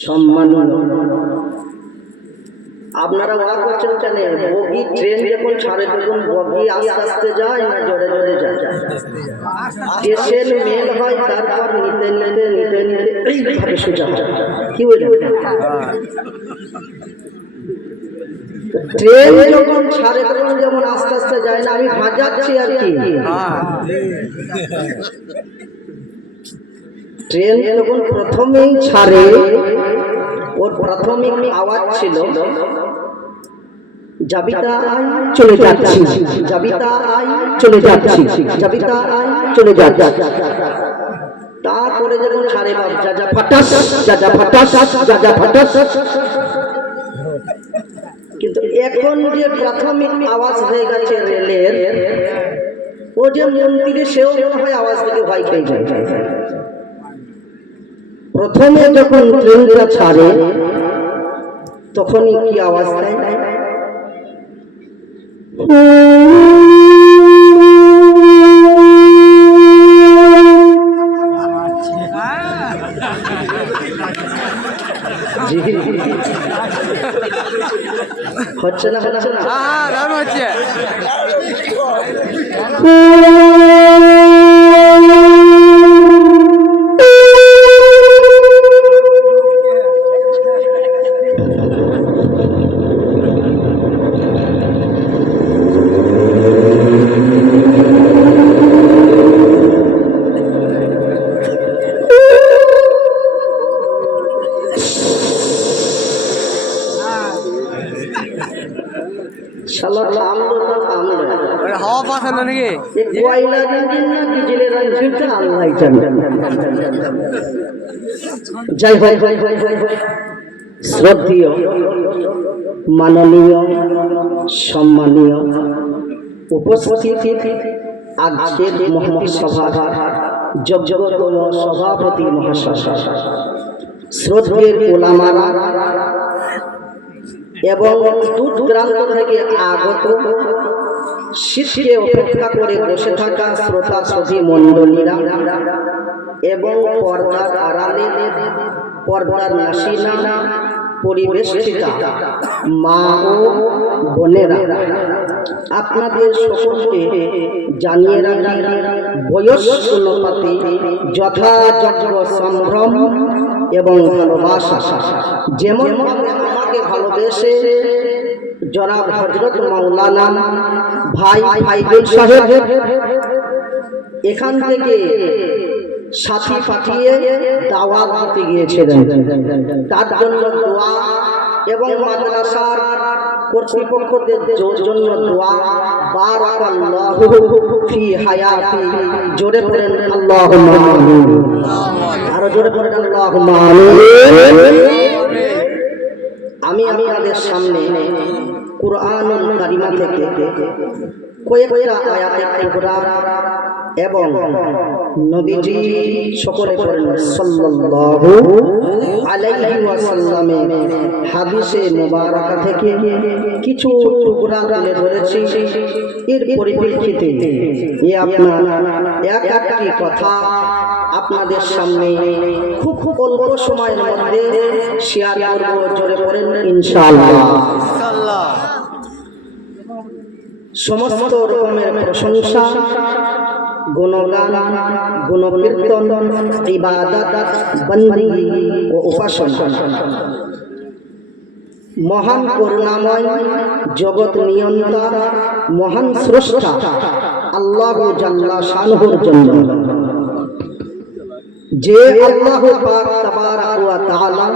সম্মানীয়। আপনারা ওয়াক করছেন কেন? বগি ট্রেন যখন ছাড়ে তখন বগি আস্তে আস্তে যায় না জোরে জোরে যায়? স্টেশন মেল হয়, তারপর নিতে নিতে নিতে নিতে এইভাবে সোজা হয়। কি বলছেন? ট্রেন যখন ছাড়ে তখন যেমন আস্তে আস্তে যায় না, আমি ভাজাচ্ছি আর কি। ট্রেন যখন প্রথমেই ছাড়ে, ওর প্রাথমিক আওয়াজ ছিল জাবিতা আই চলে যাচ্ছি, জাবিতা আই চলে যাচ্ছি, জাবিতা আই চলে যাচ্ছি। তারপরে যখন ছাড়ে বাপ যা যা ফাটাস, যা যা ফাটাস, যা যা ফাটাস। কিন্তু এখন যে প্রাথমিক আওয়াজ হয়ে গেছে রেলের, ও যে মন্ত্রী সেও হয় আওয়াজ থেকে ভয় খেয়ে যায়। প্রথমে যখন ট্রেনটা ছাড়ে তখনই কি আওয়াজ দেয়? হচ্ছে না হচ্ছে না? হচ্ছে। হাওয়া পাস হলো নাকি? যাই হোক, শ্রদ্ধেয়, মাননীয়, সম্মানীয় উপস্থিতি, আজকের মহাসভার যোগ্যতম সভাপতি মহাশয়, শ্রদ্ধেয় ওলামারা এবং দূর দূরান্ত থেকে আগত শীতকে অপেক্ষা করে বসে থাকা শ্রোতা সধী মণ্ডলীরা এবং পর্দার আড়ালে পর্দার নাসিনা পরিবেষ্টিতা মা ও বোনেরা, আপনাদের সকলকে জানিয়ে রাখি বয়স্ক অনুপাতে যথাযোগ্য সম্ভ্রম এবং ভালোবাসা যেমন আমাকে ভালোবেসে জনাব হযরত মাওলানা ভাই ফাইজুল সাহেব এখান থেকে সাথী পাঠিয়ে দাওয়াত দিতে গিয়েছিলেন, তার জন্য দোয়া এবং মাদ্রাসার কর্তৃপক্ষদের জন্য দোয়া। বারাকাল্লাহু ফি হায়াতি, জোরে বলেন আল্লাহুম্মা আমিন। আরো জোরে বলেন আল্লাহুম্মা আমিন। আমি আপনাদের সামনে কুরআনুল কারিমা থেকে কয়েকটা আয়াতে কুরআন এবং নবীজি সকলে পড়েন সাল্লাল্লাহু আলাইহি ওয়াসাল্লামের হাদিসে মুবারাকা থেকে কিছু টুকরা তুলে ধরেছি। এর পরিপ্রেক্ষিতে আপনার একটি কথা আপনাদের সামনে খুব অল্প সময়ের মধ্যে শেয়ার করব। জোরে পড়েন ইনশাআল্লাহ। সমস্ত রকমের প্রশংসা, গুণগান, গুণকীর্তন, ইবাদত, বন্দেগী ও উপাসনা মহান করুণাময় জগৎ নিয়ন্তা মহান স্রষ্টা আল্লাহু জাল্লা শানহুর জন্য, যে আল্লাহ পাক তাবারাক ওয়া তাআলা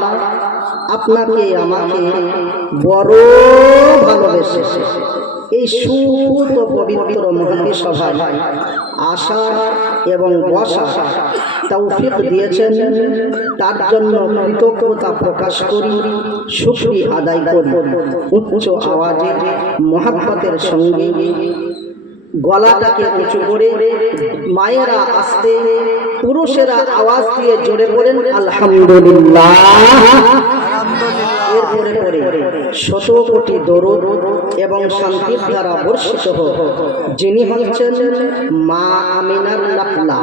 আপনাকে আমাকে বড় ভালোবেসে এই সুত পবিত্র মহানবী সভায় আসা এবং বসা তৌফিক দিয়েছেন, তার জন্য কৃতজ্ঞতা প্রকাশ করি, শুকরিয়া আদায় করি। উচ্চ আওয়াজে মহব্বতের সঙ্গে গলাটাকে উঁচু করে মায়েরা আস্তে, পুরুষেরা আওয়াজ দিয়ে জোরে বলেন আলহামদুলিল্লাহ। এরপরে পরে শত কোটি দরুদ এবং শান্তির দ্বারা বর্ষিত হোক যিনি হচ্ছেন মা আমিনার লাখলা,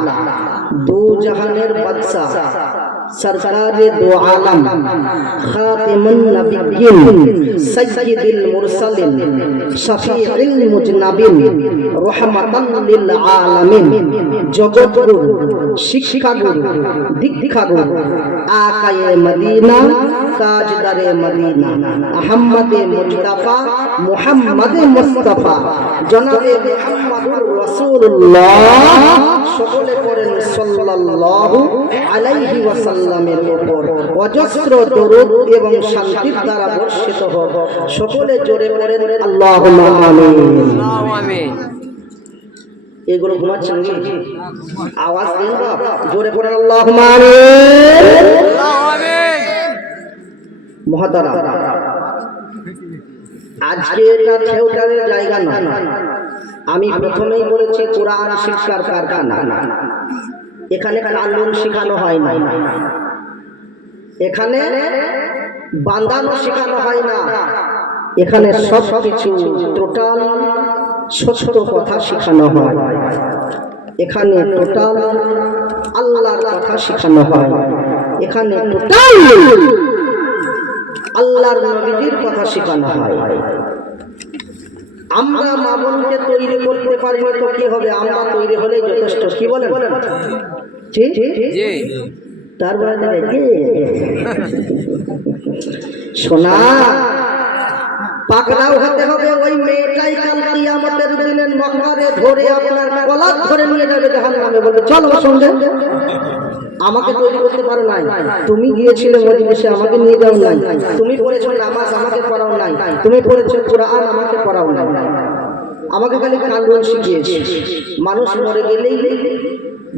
দু জাহানের বাদশা सरकारे दो आलम खातिमुन नबिय्यिन सय्यिदुल मुरसलिन शफीउल मुजनबिन रहमतान लिल आलामीन जगत गुरु शिक्षा गुरु दीक्षा गुरु आकाए मदीना ताजदारे मदीना अहमद मुस्तफा मुहम्मद मुस्तफा जनाबे मुहम्मदुर रासूलुल्लाह সকলে পড়েন সাল্লাল্লাহু আলাইহি ওয়াসাল্লামের উপর অজস্র দরুদ এবং শান্তির দ্বারা বর্ষিত হোক। সকলে জোরে পড়েন আল্লাহুম্মা আমিন। আমিন। এগুলো ঘুমাচ্ছেন নাকি? আওয়াজ দেন না, জোরে পড়েন আল্লাহুম্মা আমিন। আমিন। মুহাতারাম, আজকে এটা থেওটারের জায়গা না। আমি প্রথমেই বলেছি কোরআন শিক্ষার কারখানা। এখানে কানুন শেখানো হয় না, এখানে বান্ধানো শেখানো হয় না, এখানে সব কিছু টোটাল সত্য কথা শেখানো হয়। এখানে টোটাল আল্লাহর কথা শেখানো হয়। এখানে টোটাল আল্লাহর নবীর কথা শেখানো হয়। আমরা মা বোনকে তৈরি করতে পারি না তো কি হবে? আমরা তৈরি হলেই যথেষ্ট। কি বলেন? ঠিক তারপরে সোনা পাকড়াও হতে হবে। ওই মেয়েটাই কাল কিয়ামতের দিনে নখরে ধরে আপনার গলা ধরে নিয়ে যাবে জাহান্নামে, বলবে চলো সঙ্গে। আমাকে তৈরি করতে পারো নাই, তুমি গিয়েছিলে মজলিসে আমাকে নিয়ে যাও নাই, তুমি পড়েছো নামাজ আমাকে পড়াও নাই, তুমি পড়েছো কোরআন আমাকে পড়াও নাই, আমাকে খালি কানুন শিখিয়েছে। মানুষ মরে গেলেই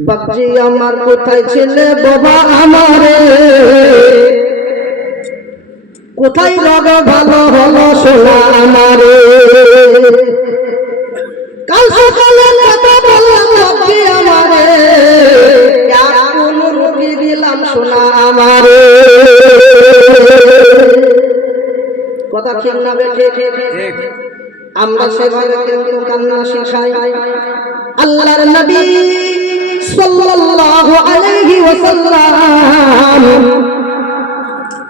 বাপজি আমার কোথায় ছেলে বাবা আমারে, কোথায় রগ ভালো হলো সোনা আমারে, কাল সকালে কথা বললাম বাপজি আমারে, দিলাম সোনা আমারে। কথা ঠিক না বেঠে? আমরা সেভাবে কেউ কান্না শেখাই। আল্লাহর নবী সাল্লাল্লাহু আলাইহি ওয়াসাল্লাম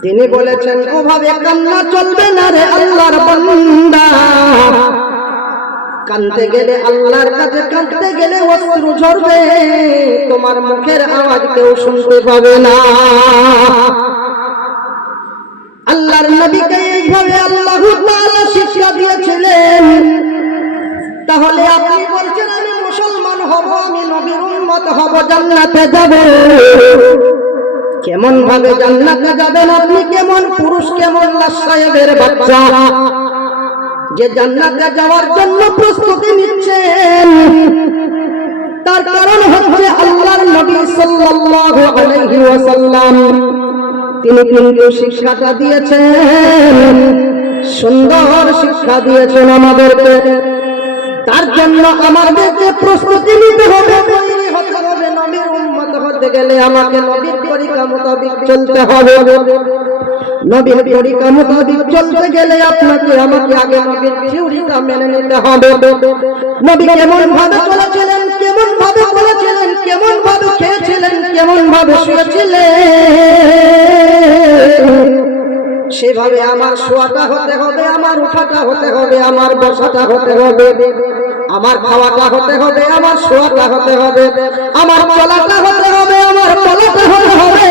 তিনি বলেছেন ওভাবে কান্না চলবে না রে আল্লাহর বান্দা। কাঁদতে গেলে আল্লাহর কাছে কাঁদতে গেলে অশ্রু ঝরবে, তোমার মুখের আওয়াজ কেউ শুনতে পাবে না। আল্লাহর নবীকে এইভাবে আল্লাহু তাআলা শিক্ষা দিয়েছিলেন। তাহলে আপনি বলছেন আমি মুসলমান হব, আমি নবীর উম্মত হব, জান্নাতে যাব। কেমন ভাবে জান্নাতে যাবেন আপনি? কেমন পুরুষ, কেমন লাশ সাহেবের বাচ্চা যে জান্নাতে যাওয়ার জন্য প্রস্তুতি নিচ্ছেন? তার কারণ হচ্ছে আল্লাহর নবী সাল্লাল্লাহু আলাইহি ওয়াসাল্লাম তিনি কিন্তু শিক্ষাটা দিয়েছেন, সুন্দর শিক্ষা দিয়েছেন আমাদেরকে। তার জন্য আমাদেরকে প্রস্তুতি নিতে হবে, তৈরি হতে হবে। নবীর উম্মত হতে গেলে আমাকে নবীর তরিকা মোতাবেক চলতে হবে। নবীর তরিকা মোতাবেক চলতে গেলে আপনাকে আমাকে আগে নবীর থিওরিটা মেনে নিতে হবে। নবী কেমন ভাবে চলেছিলেন, কেমন ভাবে বলেছিলেন, কেমন ভাবে খেয়েছিলেন, কেমন ভাবে শুয়েছিলেন, সেভাবে আমার শোয়াটা হতে হবে, আমার উঠাটা হতে হবে, আমার বসাটা হতে হবে, আমার খাওয়াটা হতে হবে, আমার শোয়াটা হতে হবে, আমার চলাটা হতে হবে, আমার বলাটা হতে হবে।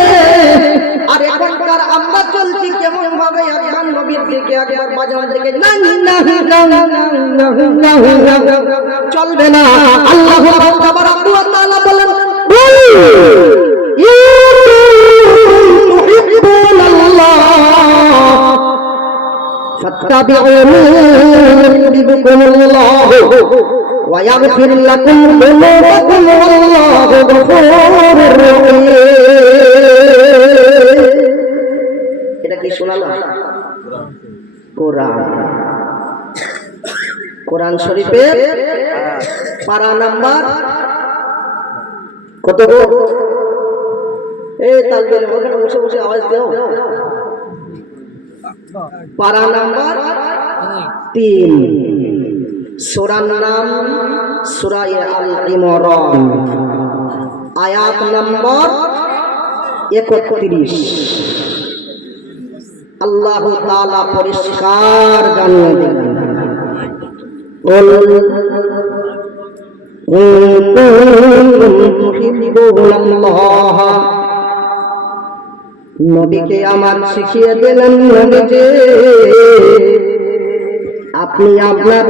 আর এখনকার আমরা চলছি কেমন ভাবে? একবার নবীর দিকে, একবার বাজার দিকে, চলবে না। আল্লাহু তাবারাক ওয়া তাআলা বলেন فاتبعوني يحببكم الله ويغفر لكم ذنوبكم والله غفور رحيم। এটা কি শোনালো? কোরআন, কোরআন শরীফের পারা নাম্বার কত? এই তালবেল ওখানে বসে বসে আওয়াজ দাও। পারা নাম্বার 3, সূরার নাম সূরা আল ইমরান, আয়াত নাম্বার 31 আল্লাহ তাআলা পরিষ্কার জানিয়ে দিলেন, নবীকে আমার শিখিয়ে দিলেন, নবী যে আপনি আপনার